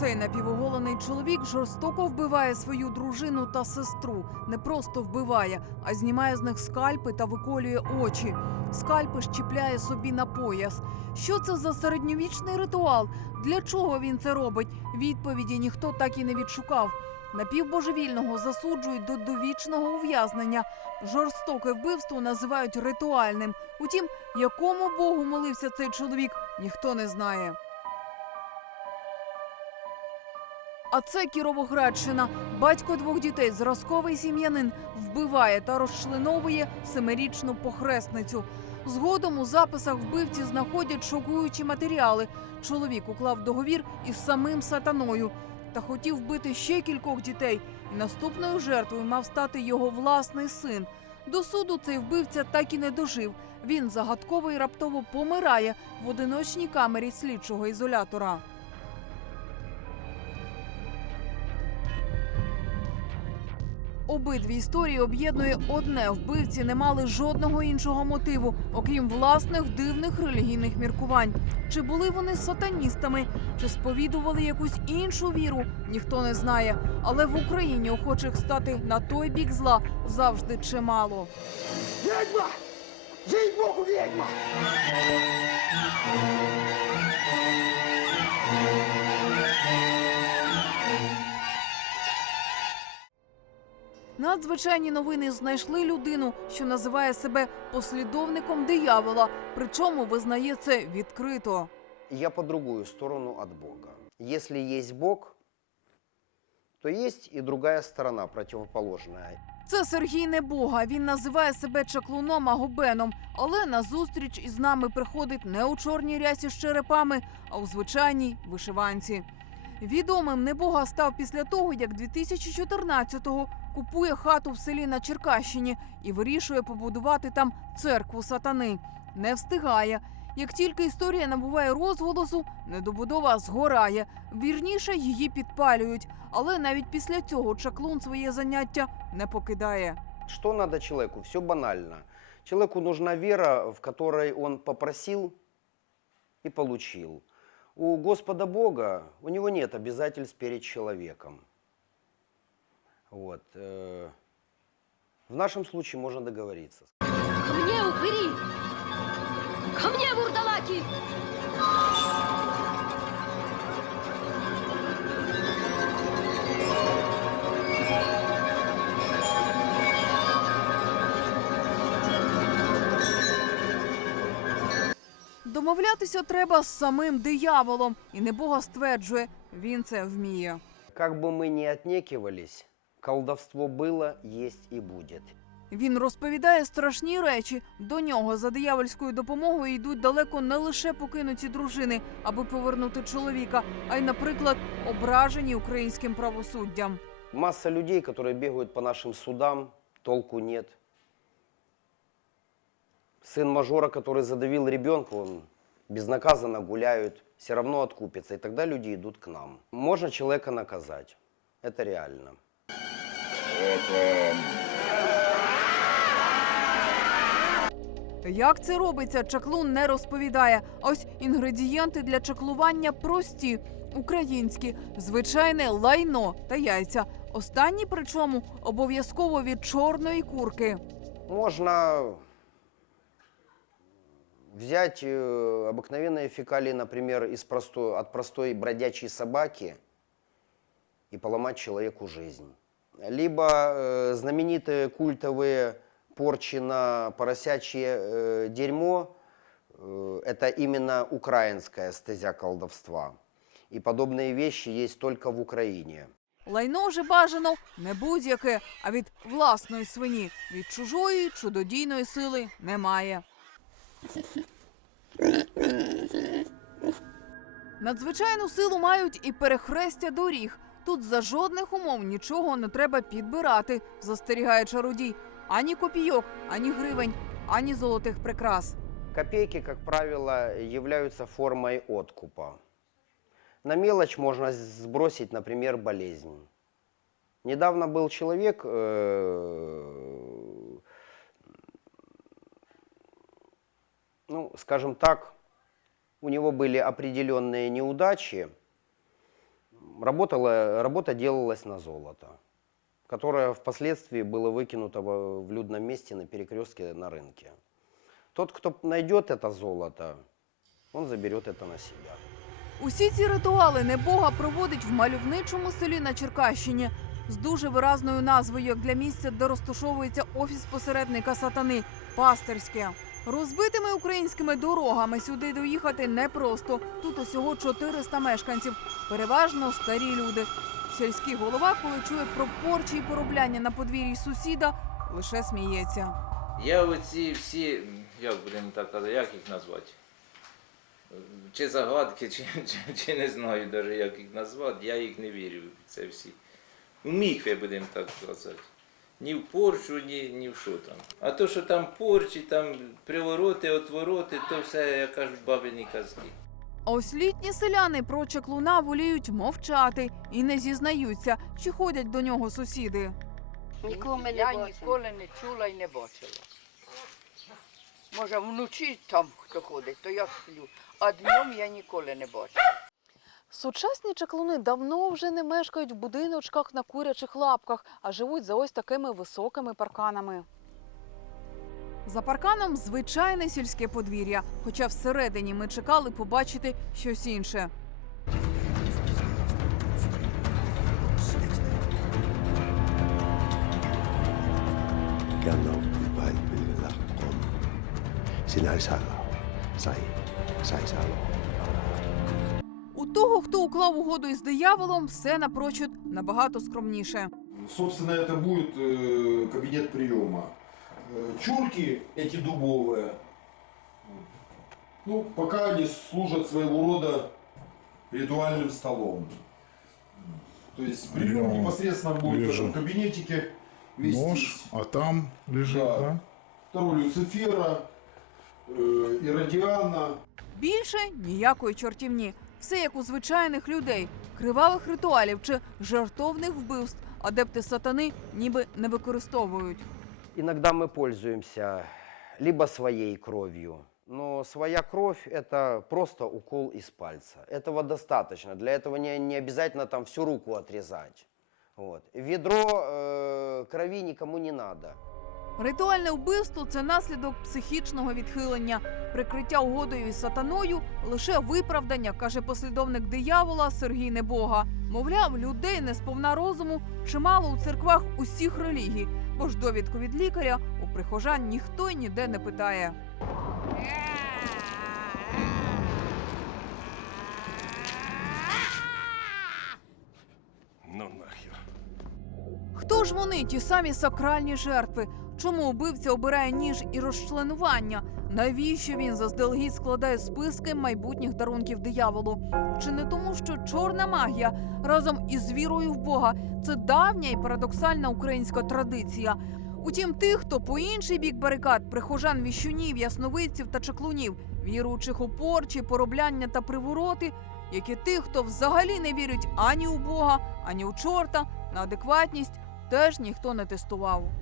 Цей напівоголений чоловік жорстоко вбиває свою дружину та сестру. Не просто вбиває, а знімає з них скальпи та виколює очі. Скальпи щіпляє собі на пояс. Що це за середньовічний ритуал? Для чого він це робить? Відповіді ніхто так і не відшукав. Напівбожевільного засуджують до довічного ув'язнення. Жорстоке вбивство називають ритуальним. Утім, якому богу молився цей чоловік, ніхто не знає. А це Кіровоградщина. Батько двох дітей, зразковий сім'янин, вбиває та розчленовує семирічну похресницю. Згодом у записах вбивці знаходять шокуючі матеріали. Чоловік уклав договір із самим сатаною та хотів вбити ще кількох дітей. І наступною жертвою мав стати його власний син. До суду цей вбивця так і не дожив. Він загадково і раптово помирає в одиночній камері слідчого ізолятора. Обидві історії об'єднує одне: вбивці не мали жодного іншого мотиву, окрім власних дивних релігійних міркувань. Чи були вони сатаністами, чи сповідували якусь іншу віру, ніхто не знає. Але в Україні охочих стати на той бік зла завжди чимало. Ведьма! Ей-богу, ведьма! Надзвичайні новини знайшли людину, що називає себе послідовником диявола, причому визнає це відкрито. Я по другую сторону от Бога. Если есть Бог, то есть и другая сторона, противоположная. Це Сергій Небога. Він називає себе чаклуном Агобеном, але на зустріч із нами приходить не у чорній рясі з черепами, а у звичайній вишиванці. Відомим Небога став після того, як 2014-го купує хату в селі на Черкащині і вирішує побудувати там церкву сатани. Не встигає. Як тільки історія набуває розголосу, недобудова згорає. Вірніше її підпалюють. Але навіть після цього чаклун своє заняття не покидає. Что надо человеку? Все банально. Человеку нужна вера, в которой он попросил и получил. У Господа Бога, у него нет обязательств перед человеком. Вот. э, В нашем случае можно договориться. Ко мне, упыри! Ко мне, вурдалаки! Домовлятися треба з самим дияволом, і небога стверджує, він це вміє. Как бы мы ни отнекивались, колдовство было, есть и будет. Він розповідає страшні речі. До нього за диявольською допомогою йдуть далеко не лише покинуті дружини, аби повернути чоловіка, а й, наприклад, ображені українським правосуддям. Масса людей, которые бегают по нашим судам, толку нет. Сын мажора, который задавил ребенка, он безнаказанно гуляют, все равно откупится. И тогда люди идут к нам. Можно человека наказать. Это реально. Як це робиться, чаклун не розповідає. А Ось інгредієнти для чаклування прості, українські, звичайне лайно та яйця. Останні причому обов'язково від чорної курки. Можно взять э, обыкновенные фекалии, например, из простой, от простой бродячей собаки и поломать человеку жизнь. Либо э, знаменитые культовые порчи на поросячье э, дерьмо, э, это именно украинская стезя колдовства. И подобные вещи есть только в Украине. Лайно вже бажано не будь-яке, а від власної свині. Від чужої чудодійної сили немає. Надзвичайну силу мають і перехрестя доріг. Тут за жодних умов нічого не треба підбирати, застерігає чародій. Ані копійок, ані гривень, ані золотих прикрас. Копейки, как правило, являются формой откупа. На мелочь можно сбросить, например, болезнь. Недавно был человек, э, ну, скажем так, у него были определенные неудачи. работала, работа делалась на золото, которое впоследствии было выкинуто в, в людном месте на перекрестке на рынке. Тот, кто найдет это золото, он заберет это на себя. Усі ці ритуали небога проводить в мальовничому селі на Черкащині з дуже виразною назвою, як для місця, де розташовується офіс посередника сатани пастирське. Розбитими українськими дорогами сюди доїхати непросто. Тут усього 400 мешканців, переважно старі люди. Сільський голова, коли чує про порчі і поробляння на подвір'ї сусіда, лише сміється. Я оці всі, як будемо так казати, як їх назвати? Чи загадки, чи, чи, чи не знаю навіть, як їх назвати, я їх не вірю. Це всі. У міфи, будемо так казати. Ні в порчу, ні, ні в що там. А то, що там порчі, там привороти, отвороти, то все, як кажуть, бабині казки. А ось літні селяни про чаклуна воліють мовчати і не зізнаються, чи ходять до нього сусіди. Нікому не Я бачила. ніколи не чула і не бачила. Може, вночі там хто ходить, то я сплю, а днем я ніколи не бачила. Сучасні чаклуни давно вже не мешкають в будиночках на курячих лапках, а живуть за ось такими високими парканами. За парканом звичайне сільське подвір'я, хоча всередині ми чекали побачити щось інше. Gannouttivat pilvilakkoon. Sinä У того, хто уклав угоду із дияволом, все напрочуд набагато скромніше. Собственно, это будет э, кабинет приема. Э, чурки эти дубовые, ну, пока они служат своего рода ритуальным столом. То есть прием Ну, непосредственно будет в вижу. этом кабинетике Нож, вестись. а там лежит, Да. да? Второй Люцифера, э, Иродиана. Більше ніякої чортівні. Все як у звичайних людей, кривавих ритуалів чи жартовних вбивств адепти сатани ніби не використовують. Иногда мы пользуемся либо своей кровью, но своя кровь – это просто укол из пальца. Этого достаточно. Для этого не, не обязательно там всю руку отрезать. Вот. Ведро э, крови никому не надо. Ритуальне вбивство це наслідок психічного відхилення. Прикриття угодою із сатаною лише виправдання, каже послідовник диявола Сергій Небога. Мовляв, людей не сповна розуму чимало у церквах усіх релігій, бо ж довідку від лікаря у прихожан ніхто й ніде не питає. No nahjer. Хто ж вони, ті самі сакральні жертви? Чому убивця обирає ніж і розчленування? Навіщо він заздалегідь складає списки майбутніх дарунків дияволу? Чи не тому, що чорна магія разом із вірою в Бога це давня і парадоксальна українська традиція? Утім, тих, хто по інший бік барикад, прихожан віщунів, ясновидців та чаклунів, віруючих у порчі, поробляння та привороти, як і тих, хто взагалі не вірить ані у Бога, ані у чорта, на адекватність теж ніхто не тестував.